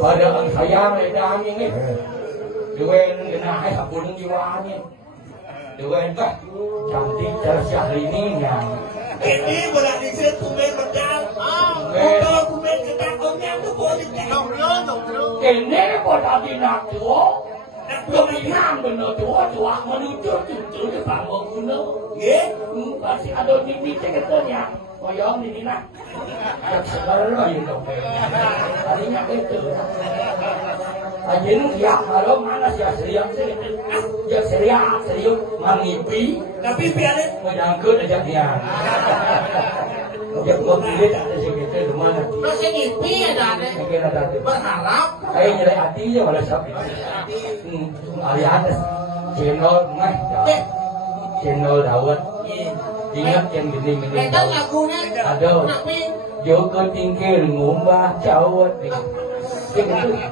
pada ang saya may dami ni. Duwen ginahay sabon jiwa ni. Duwen ka. Cantik cara hari ini nya. Ini wala ni sir kumen macam. Kalau kumen kita omnya tu boleh dong. Kene pun tadi nak tu. Pemilihan benar tua menuju ke bangun kuno. Pasti ada ni ceketnya. Koyong ni nak. Sekarang yang dong. Tadinya itu. Ajin ya kalau mana sih serius ya serius mengipi. Tapi biarlah. Menyangkut aja dia. Ya gua pilih ada segitu di mana? Masih ngipi ada. Mungkin ada. Berharap. Kayak nyari hatinya oleh siapa? Alias channel mah. Channel Dawet. Ingat yang gini-gini. Kita lagunya. Ada. Joko tingkir ngomba cawat.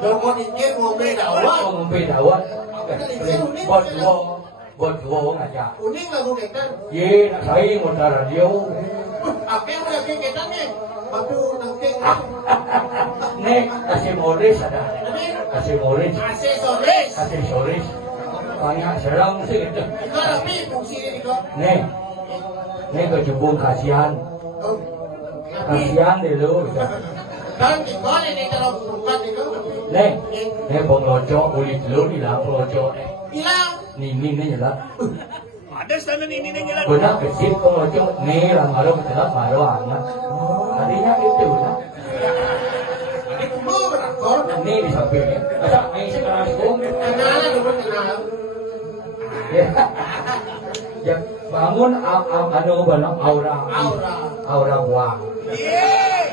Joko tingkir ngombe Dawet. Ngombe Dawet. Buat dua aja. Unik lagu kita. Ye, saya modal radio. Apa yang lagi kita nih? Batu nanti. Nek kasih moris ada. Kasih moris. Kasih soris. Banyak serang sih itu. Tapi fungsi ini kok. Nek kejubung kasihan. Kasihan deh lu. Kan di mana ini kalau bukan itu? Nek penglojo kulit lu di dalam penglojo. Hilang. Ini jelas. Ada sana ini jelas. Benar kecil penglojo. Nih lah malu jelas malu anak. Tadinya itu lah. Ini di sampingnya. Masa ini sekarang itu? Kenalan dulu kenalan. Ya bangun anu banyak aura buah.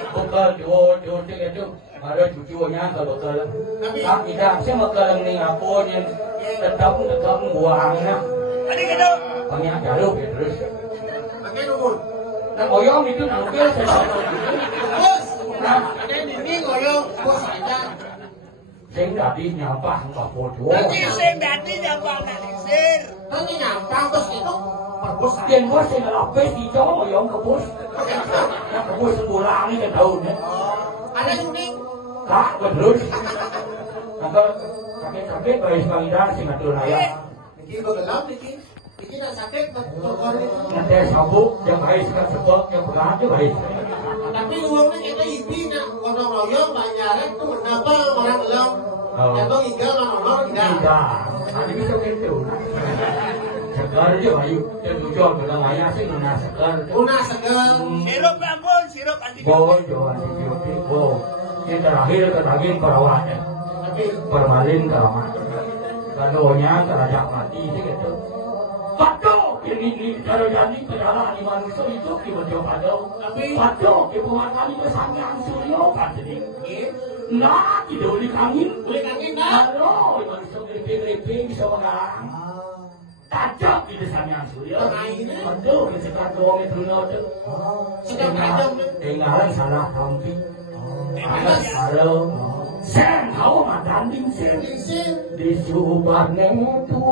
Bukan dua itu ada cucunya kalau kalau. Tak tidak saya makan ni apa yang tetap buahnya. Ada kita. Banyak jalur terus. Pakai dulu. Nah oyong itu nampil saya. Bos. Ada ini oyong bos aja. Saya tadi nyampah nggak foto. Nanti saya tadi nyampah nanti sir. Nanti nyampah bos itu. Bos. Tiền bos saya nggak apa sih cowok oyong ke bos. Ke bos sebulan ini ke tahun ya. Ada unik. Tak betul. Atau sakit-sakit bayi semangidan sih ngatur raya. Niki begelam niki. Niki nak sakit betul itu. Nanti sabuk yang bayi sekat sebab yang pegang aja bayi. Tapi uangnya kita ibi nak orang royong banyak tu kenapa orang belum? Yang tu ikan orang tidak. Ada bisa gitu. Segar aja bayu. Dia tujuan bilang ayah sih guna segar. Guna segar. Sirup ampun, sirup anti. Boy, antibiotik. Boy. Yang terakhir perawatnya. Permalin keramat. Kadonya kerajaan mati sih gitu. Patuh ini kalau jadi perjalanan di manusia itu tiba-tiba patuh. Patuh kebuatan itu sangat suryo kan jadi. Nah tidak boleh kangin. Aduh manusia grepeng bisa orang. Tajam di sangat suryo. Patuh sekarang doang itu nol. Sedang tajam. Dengaran salah tampi. Halo. Sen kau madanding sen disubahnya itu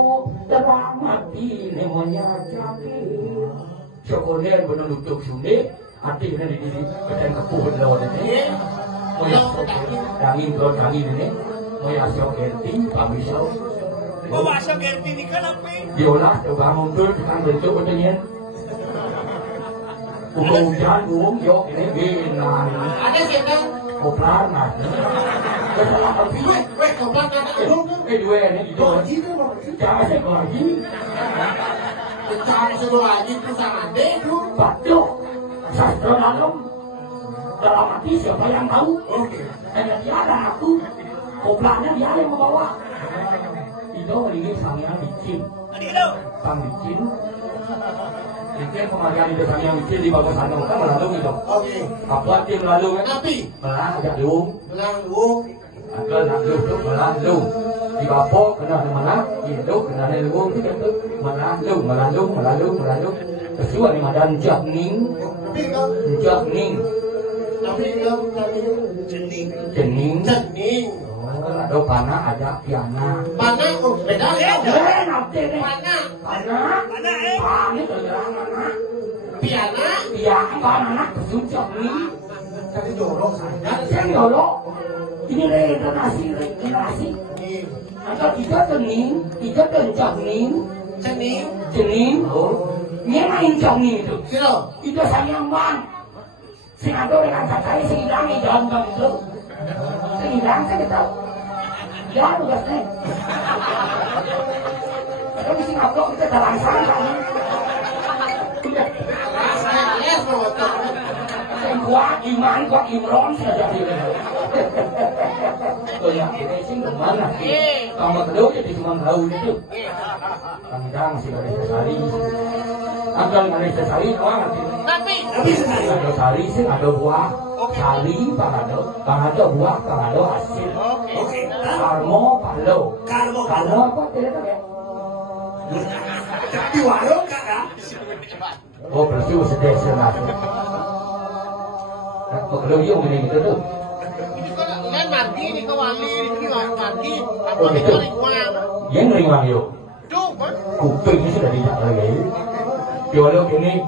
terang mati nemonya cakir cokoler benar untuk sunde hati kena di badan kepuh lawan ini mau yang dangin kalau dangin ini mau yang sokerti pamisau mau masuk kerti ni kenapa diolah coba muncul dengan bentuk bentuknya hujan yuk ini bilang ada siapa koplar nggak salah tapi koplar nggak dua ini itu jangan saya lagi jangan saya lagi itu sama deh tuh betul sastra dalam hati siapa yang tahu hanya tiada aku koplarnya dia yang membawa itu ini sangnya licin sang licin Mungkin kemarin itu sang yang licin di bawah sana kan melalui itu. Oke. Apa yang melalui? Tapi melalui agak luung. Melalui. Agak nak luung tu melalui. Di bawah kena mana? Itu kena luung itu tu melalui. Kesuai di madan jahning. Jahning. Tapi Jening. Ada panah, ada piana. Panah, oh beda ya. Nanti nih. Panah. Panah. Panah itu jalan mana? Piana. Piana panah kesucok nih. Tadi jorok saja. Saya jorok. Ini regenerasi. Angka 3 cening, 3 kencangning, cening, nyemain cening itu. Sino? Itu sayangman. Sing ada dengan cacai, sing hilang jangan itu. Sing hilang saya tahu. Ya tugasnya. Kalau sing upload kita dalam sana. Saya les mau Sing kuat iman, kuat imron saja dia. Oh ya, ini sing kemana? Kamu kedua jadi cuma tahu itu. Kang sih dari sesari. Angkal dari sesari doang nanti. Tapi Ada sari sih ada buah. Sari parado buah, parado hasil. Karmo palo. Karmo apa tidak tahu ya? di warung kakak. Oh berarti sedih senang. Kok kedua dia ngomongin gitu tuh? Ini kan mandi nih ke wali, ini mandi. Apa Oh gitu. Yang ngeriwang yuk. Tuh, Kupingnya sudah tidak lagi. Di walau ini,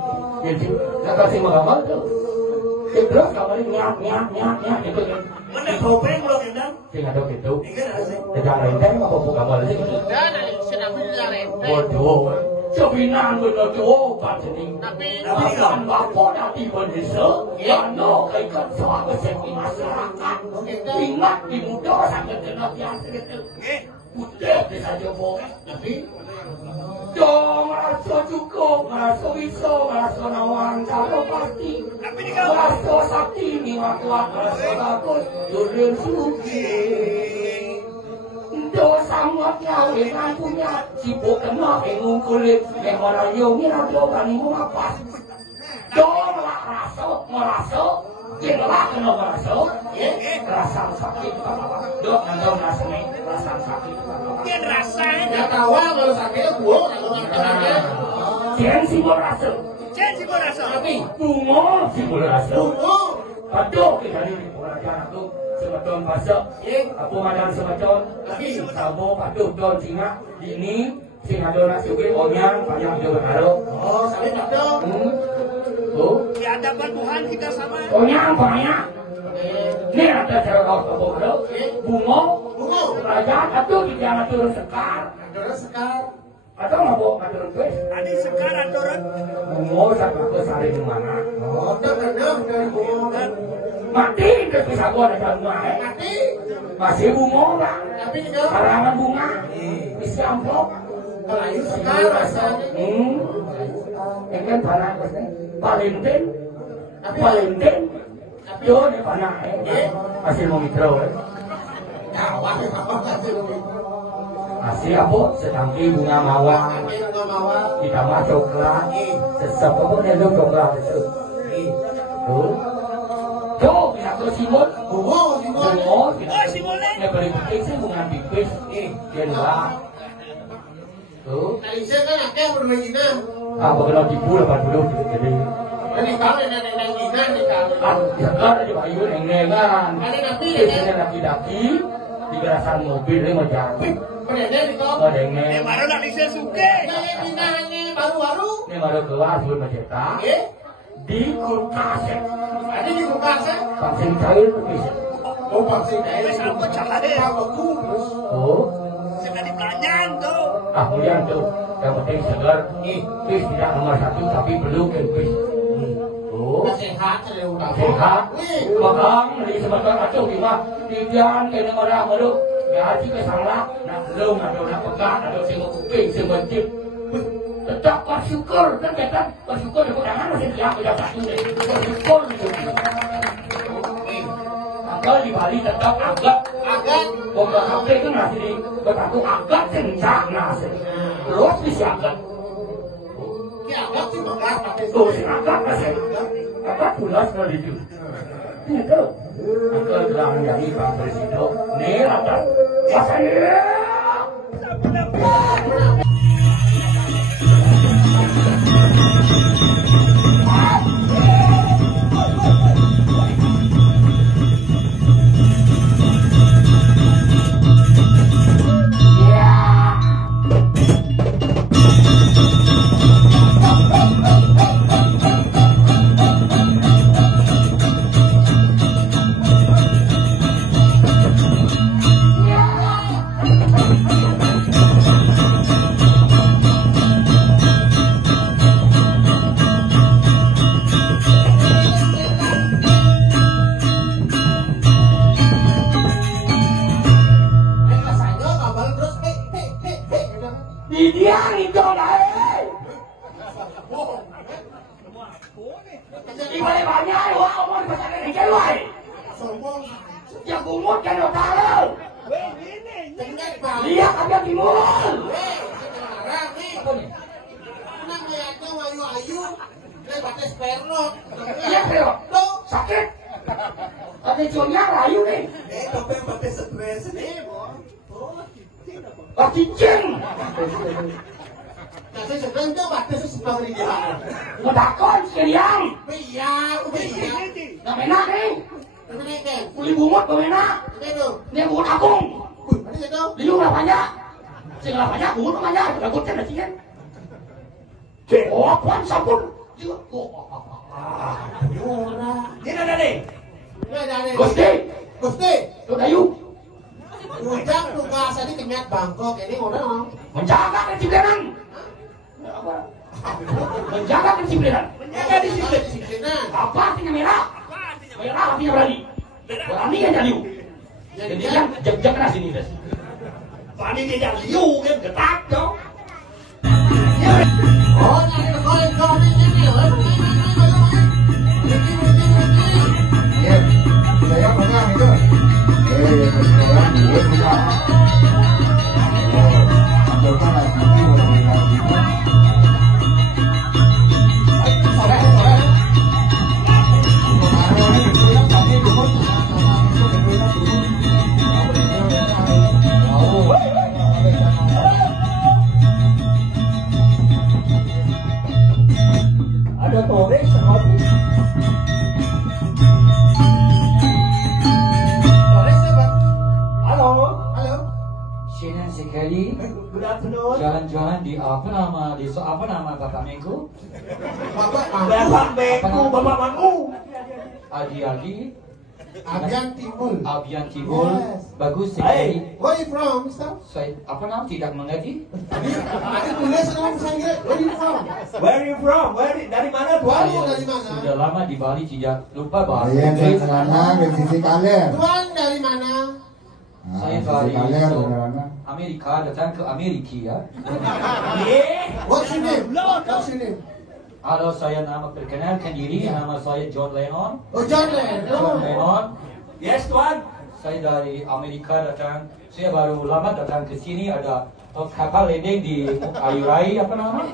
nak kasih menggambar tuh. Terus kamarnya nyat gitu kan. mana kopeng lo kendang? Sing ada gitu. Ini kan asik. Tidak renteng apa bukan gambar sih? Dan senamnya jalan. Waduh. Sebinan betul pacening. Tapi Akan bapak nanti berdesa, karena ikan soal kesehatan masyarakat. Ingat di muda sangat jenak yang segitu. Udah bisa jempol. tapi Dong, merasa cukup, merasa bisa, merasa nawang, kalau pasti. Merasa sakti, niwa kuat, merasa bagus, jurun suki. Dosa muatnya, dengan punya, sibuk kena, engung kulit, yang orang yungi, ada orang yang mengapas. Dong, merasa, jelah kena merasa, rasa sakit, dok, anda rasanya, rasa sakit. kan rasanya nggak tahu kalau sakitnya buang kalau nggak tahu. Jangan sih merasa. Tapi Bungo si bola rasa. tunggu. Aduh kita ni pelajaran tu sebetul pasal. Aku madang sebetul. Lagi sabo patuh don singa ini sing ada nak suki onyang banyak juga karo. Oh, sampai tak dong. Oh, Di hadapan Tuhan kita sama. onyang banyak. Ni ada cara kau sabo karo. Bungo Tunggu. kerajaan aduh kita turun sekar. Ada sekar. Atau mabok turun kuis. Adi sekarang turun. Bungo sama ke sari mana. Oh, udah kenal dari hubungan. Mati ke bisa gua ada rumah. Mati. Masih bungo lah. Tapi juga Karangan bunga, isi amplop. Melayu sekar rasanya. Yang kan panah pasti. Valentine. Yo di panah. Masih mau mikro. Kawah apa kasih lu? Masih apa? Setangki bunga mawar. Tapi nggak mau. Ditambah coklat. Sesep apa dia lu coklat itu. Tuh. Tuh, bisa ke Simon. Bungo, Bungo. Oh, si boleh. Yang beri putih sih bunga pipis. Dia luar. Tuh. Tadi saya kan akeh bermajinan. Apa kena tipu 80 gitu jadi. Tadi kau nenek jinan nih kau. Sekarang di Bayu nengan. Ada nabi Biasanya laki-laki di gerasan mobil ini mau jalan. Nenek di kau. Oh dengen. Yang baru nak bisa suke. Nenek jinannya baru-baru. Ini baru keluar sebelum mencetak di kulkas. Ada di kulkas ya. Vaksin cair itu bisa. Oh, vaksin Wes aku cahaya. Apa kubus? Oh, Sudah di Pelanjan tuh. kemudian tuh yang penting segar. Bis tidak nomor 1 tapi belum kan bis. Oh. Sehat ya udah. Sehat, makan di sebentar kacau di mah, tidian kena marah malu, gaji kesalah, nak belum ada nak pegang, ada semua kuping, semua cip, tetap bersyukur, kan kita bersyukur di kudangan masih siap sudah satu deh, bersyukur itu. Agak di Bali tetap agak, bongkar HP itu nasi di bertaku agak sencak nasi, terus disiapkan. Ya, apa sih bekas pakai Tuh si agak nasi. Apa pulas kali itu? Ini tuh. Angkat bilang jadi Pak Presiden. Nih atas. Masanya. Setiap umur kan tahu. Weh, ini. Cendet bang. Lihat agak timur. Weh, sekarang nih. Apa nih? Nang lihatnya ayu-ayu. Nih batas perot. Iya Pero. Tuh. Sakit. Tapi cunya layu nih. Tapi batas stres nih. Ah cincin. Kasi sekarang tuh batas sebang di jalan. Ngedakon sekalian. Biar. Gak enak nih. Tapi nih kan. Kuli bungut gak enak. Itu. Ini bungut akung. Ada itu. Liu lah banyak. Sing lah banyak bungut tuh banyak. Takut kan cincin. Oh, puan sabun. Ora. Ini ada nih. Ada. Gusti. Gusti. Lu dayu. Ujang tugas tadi kenyat Bangkok ini orang. Menjaga kedisiplinan. Menjaga kedisiplinan. Menjaga disiplin. Disiplinan. Apa artinya merah? Merah artinya berani. Berani aja liu. Jadi kan jam kena sini guys. Berani dia jangan liu kan getak dong. Oh, nyari kau ini. Ya, saya pegang itu. Sekarang dia buka. Ambil mana? Nanti mau pegang itu. Sore. Kemarin ini kita tadi dulu sama itu kita dulu. Ada torek seperti senang sekali jalan-jalan di apa nama Bapak Mengku? Bapak Beku, Bapak Mangku. Adi-adi Abian Timbul. Abian Timur. Yes. Bagus sekali. Where you from, Mister? Saya apa nama tidak mengerti? Ada tulis dalam bahasa Inggris. Where you from? Where you from? Dari mana Tuan Saya dari mana? sudah lama di Bali tidak lupa bahasa Saya Inggris. sekarang di sisi kaler. Tuan dari mana? Saya Sisi dari kaler mana? Amerika datang ke Amerika ya. What's your name? What's your name? Halo, saya nama perkenalkan diri, nama saya John Lennon. Oh, John Lennon. John Lennon. Yes tuan. Saya dari Amerika datang. Saya baru lama datang ke sini, ada kapal landing di Ayurai apa nama?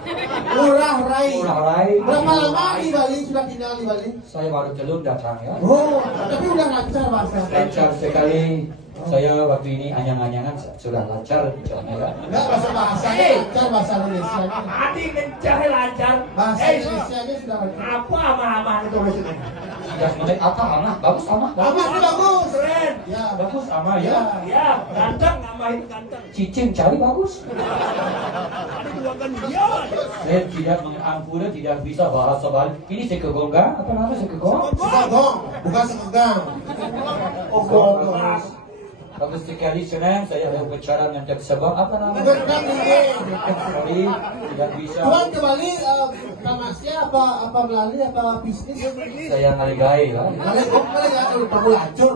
Murah Rai. Murah Rai. Berapa lama di Bali sudah tinggal di Bali? Saya baru telur datang ya. Oh, tapi udah lancar bahasa. Lancar sekali. Saya waktu ini anyang-anyangan sudah lancar bicaranya ya. Enggak bahasa lancar bahasa Indonesia. Hati kencang lancar. Bahasa Indonesia ini sudah lancar. Apa ama-ama itu maksudnya? Sudah mulai anak bagus anak. Amat itu bagus. Keren. Ya, Bagus ama ya. Ya, ganteng nama itu ganteng. Cicing cari bagus. Dua kan dia. Saya tidak mengampuni, tidak bisa bahasa Bali. Ini sekegonggang, apa nama sekegong? Sekegong, bukan sekegang. Oh, bagus. Bagus sekali, senang saya ada bicara dengan sebab apa nama? Bukan ini. Sorry, tidak bisa. Tuan ke Bali tamasya apa melalui apa bisnis? Saya ngaligai ya. Kalian ya lupa belajar.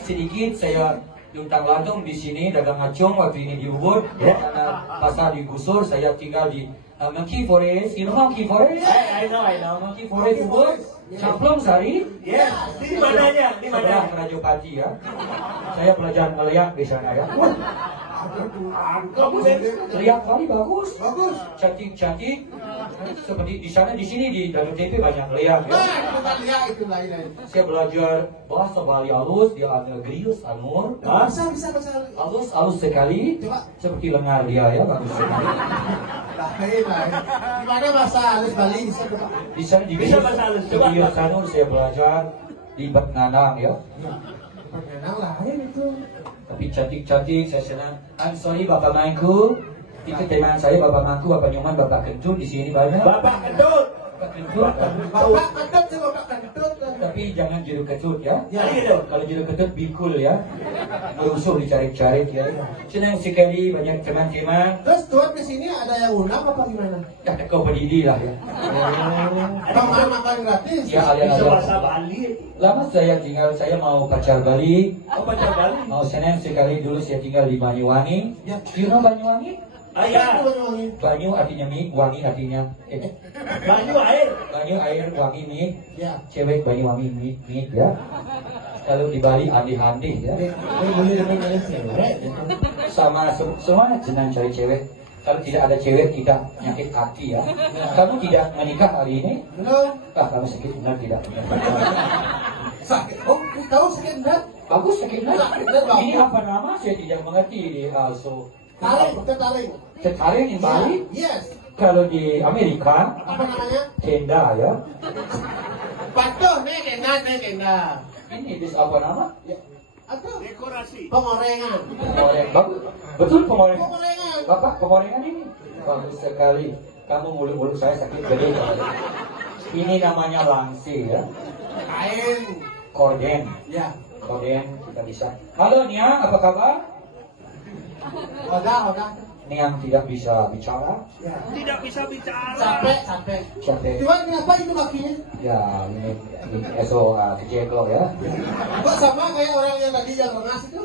Sedikit saya luntang lantung di sini dagang acung waktu ini di Ubud. Karena pasar digusur, saya tinggal di Monkey Forest. You know Monkey Forest? I know. Monkey Forest Ubud. Camplong Sari. Yes. Di mananya? Di Sebelah mana? Rajopati ya. Saya belajar melihat di sana ya. Bagus. Teriak kali bagus. Bagus. Cantik. Seperti di sana, di sini di dalam TV banyak lihat ya. Nah, kita lihat itu lain. Saya belajar bahasa Bali halus, dia ada grius, anur. Bisa. Halus sekali. Coba. Seperti lengar dia ya, bagus sekali. Lain. Di mana bahasa halus Bali bisa coba? Di sana di Bisa bahasa halus, coba. Di Sanur saya belajar di Batnanang ya. Perkenal lain itu. Tapi cantik, saya senang. I'm sorry Bapak Mangku. Itu teman saya Bapak Mangku, Bapak Nyoman, Bapak Kentut di sini banyak. Bapak Kentut. Bapak Kentut. Bapak kentut sih bapak kentut. Tapi jangan jeruk ketut ya. Ya. Kalau jeruk ketut bikul ya. Merusuh dicari-cari ya. Senang sekali banyak teman-teman. Terus tuan ke sini ada yang undang apa gimana? Ya kau pendidih lah ya. Bang makan gratis. Ya Bisa bahasa alian. Bali. Lama saya tinggal, saya mau pacar Bali. Oh, pacar Bali. Mau senang sekali dulu saya tinggal di Banyuwangi. Ya. You know Banyuwangi? Ayah. Banyu artinya mie, wangi artinya Banyu air. Banyu air, wangi mie. Ya. Cewek Banyuwangi mie ya. Kalau di Bali andi-handi ya. Boleh dengan cewek. Sama semua jenang cari cewek. Kalau tidak ada cewek tidak nyakit hati ya. Kamu tidak menikah hari ini? Belum. Kamu sakit benar tidak? Sakit. Oh, kamu sakit benar? Bagus sakit benar. Sakit benar, bagus. Ini apa nama? Saya tidak mengerti di also. Taring, bukan taring. Taring di Bali? Yes. Kalau di Amerika Apa namanya? tenda ya. Patuh nih tenda. Ini bis apa nama? Ya. Atau Dekorasi. pengorengan. Pengoreng. Bagus. Betul pengoreng. Pengorengan. Bapak pengorengan ini bagus sekali. Kamu mulut-mulut saya sakit gede. Ini namanya langsi ya. Kain. Korden. Ya. Korden kita bisa. Halo Nia, apa kabar? Odah. Ini yang tidak bisa bicara. Ya. Tidak bisa bicara. Capek. Capek. Tuan, kenapa itu kakinya? Ya, ini eso kecil ya. Kok sama kayak orang yang tadi yang rengas itu?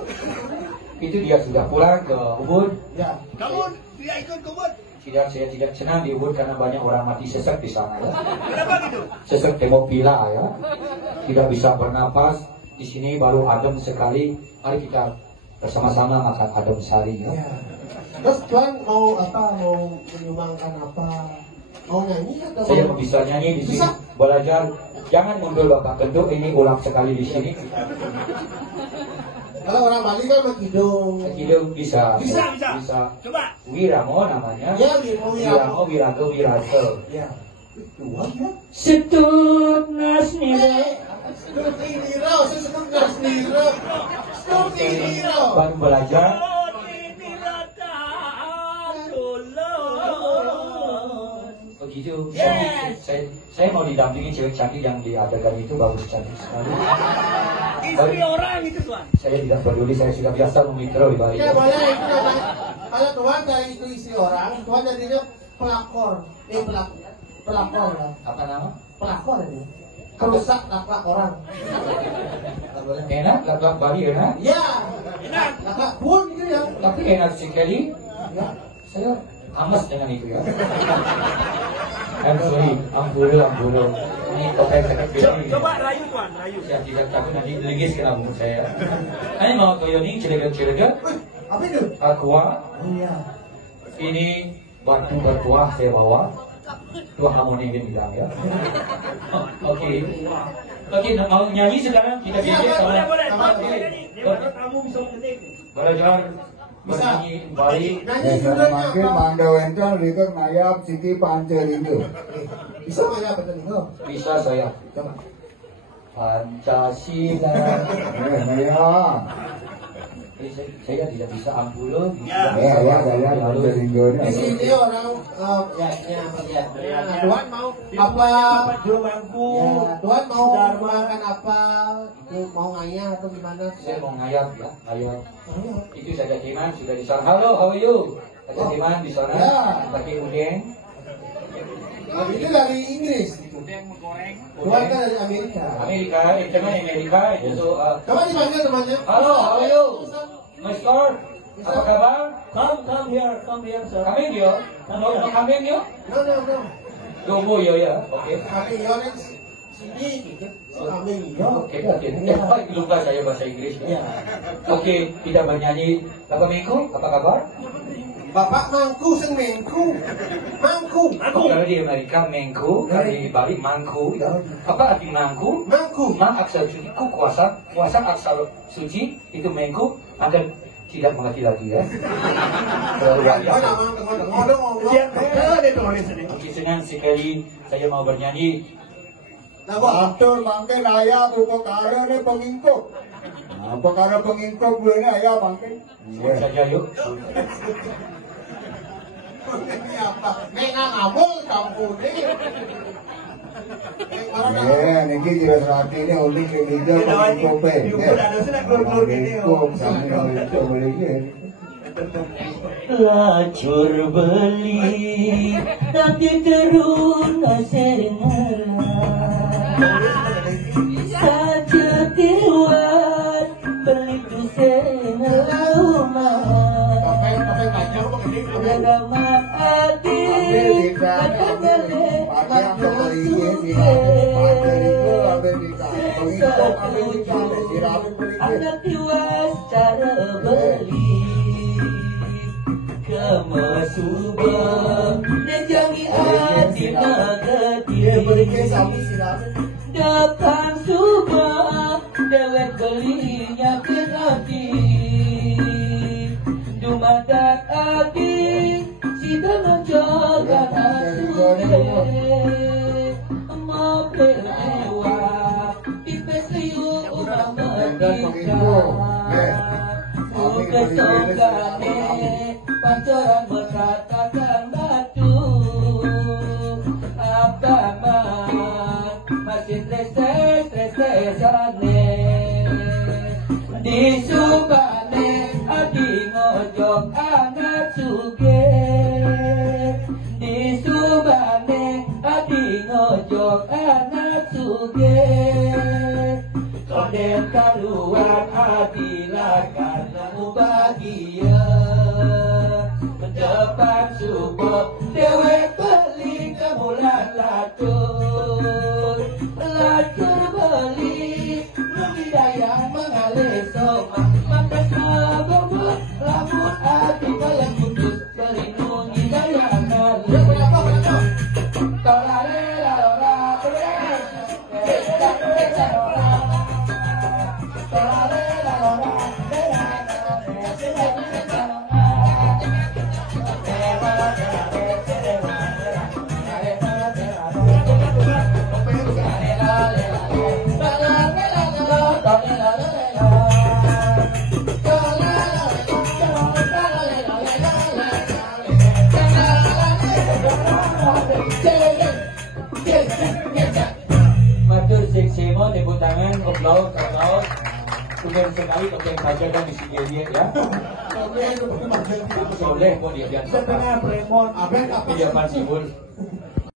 Itu dia sudah pulang ke Ubud. Ya. Kamu tidak ikut kubur? Saya tidak senang di Ubud karena banyak orang mati sesek di sana ya. Kenapa gitu? Sesek Termopila ya. Tidak bisa bernapas. Di sini baru adem sekali. Mari kita bersama-sama makan adem sari ya. Ya. Terus Tuan mau apa? Mau menyumbangkan apa? Mau nyanyi atau? Saya bisa nyanyi di sini. Bisa. Belajar. Jangan mundur Bapak Gendut. Ini ulang sekali di sini. Kalau orang Bali kan berkidung. Kidung bisa. Bisa. Coba. Wiramo namanya. Ya, Wiramo. Wiramo, Wirago, Wiraso. Ya. Tuan ya. Setut nasnire. Stuti Niro, saya sebut Niro. Stuti Niro. Baru belajar. Begitu. Saya mau didampingi cewek cantik yang di adegan itu bagus cantik sekali. Istri orang itu Tuan. Saya tidak peduli, saya sudah biasa memikro di Bali. Ya boleh itu namanya. Kalau Tuhan dari itu isi orang, Tuhan jadinya pelakor. Pelakor ya. Apa nama? Pelakor ini. Perusak lapak orang. Nggak boleh. Enak, lapak Bali enak. Ya. Enak. Lapak pun gitu ya. Tapi enak sekali. Ya. Saya hamas dengan itu ya. I'm sorry, ampuru. Ini topeng sakit begini. Coba rayu Tuan, rayu. Saya tidak takut nanti legis kena mulut saya. Ini mau toyoni cilegat. Apa itu? Aqua. Iya. Ini batu bertuah saya bawa. Tuah harmoni ini bilang ya. Oke, mau nyanyi sekarang kita Iya, bikin sama. Boleh. Sama, Tuan bisa nyanyi. Dia kamu bisa menyanyi. Belajar bernyanyi Bali. Nyanyi Saya juga makin apa? mandawentral rikut ngayap siki pancelindo. Bisa nggak ya betul itu? Bisa saya. Coba. Pancasila. Saya. Saya tidak bisa ampulu. Ya. Saya pancelindo. Di sini orang Tuhan mau apa? Dua bangku. Ya, Tuhan mau makan apa? Itu mau ngayah atau gimana? Saya mau ngayap ya, ngayap. Itu saja Timan sudah di sana. Halo, how are you? Saja Timan di sana. Ya. Pakai udeng. Itu dari Inggris. Tuhan kan dari Amerika. Amerika, teman Amerika itu. Coba dipanggil temannya. Halo, how are you? Mister, apa kabar? Come here, sir. Kami dia. Mau kambing dia? No. Tunggu ya. Oke. Kami yonek sini gitu. Kami Oke, lupa saya bahasa Inggris. Ya. Oke, kita bernyanyi. Bapak Minggu, apa kabar? Bapak mangku sing mengku. Mangku. Kalau di Amerika Minggu, kalau di Bali Mangku. Apa arti Mangku? Mangku. Mang aksar suci, ku kuasa aksar suci itu Minggu. Anda tidak mengerti lagi ya. Oke, senang sekali saya mau bernyanyi. Atur mangke ayah upakara ne pengingkop. Upakara pengingkop gue ne ayah mangke. Sebut saja yuk. Ini apa? Nengang abul kampung ini. Niki tidak serati ini unik ke liga pengingkop pengingkop kami beli. Lacur beli tapi terun serengara saja tiwat beli tu serengara rumah jaga mati kata beli Pagi yang kembali ini sih, pagi itu ambil di pengingkop ambil di Siramin beli. Anak tiwas cara beli Kemasubah Nejangi hati Dia beli ke nagati sami siramin. Datang subah Dewek belinya ke hati Dumadak hati Sida menjaga nasuke Mobil mewah Pipes liu umah merdeka Kesongkane Pancoran berkatakan batu Abang masih stres-stresane Di Subane adi ngojok anak suge Di Subane adi ngojok anak suge Koden kaluan adilah karena bahagia Mendepan subuh dewek beli kemulan latur Latur beli Membidaya mengalir soma Maka sababut rambut hati kalian putus Melindungi daya ngalir Tolare lalora Matur sing semo tepuk tangan, applause. Kemudian sekali pakai saja kan di sini ya. Soleh kok dia biasa. Setengah premon. Dia pansibul.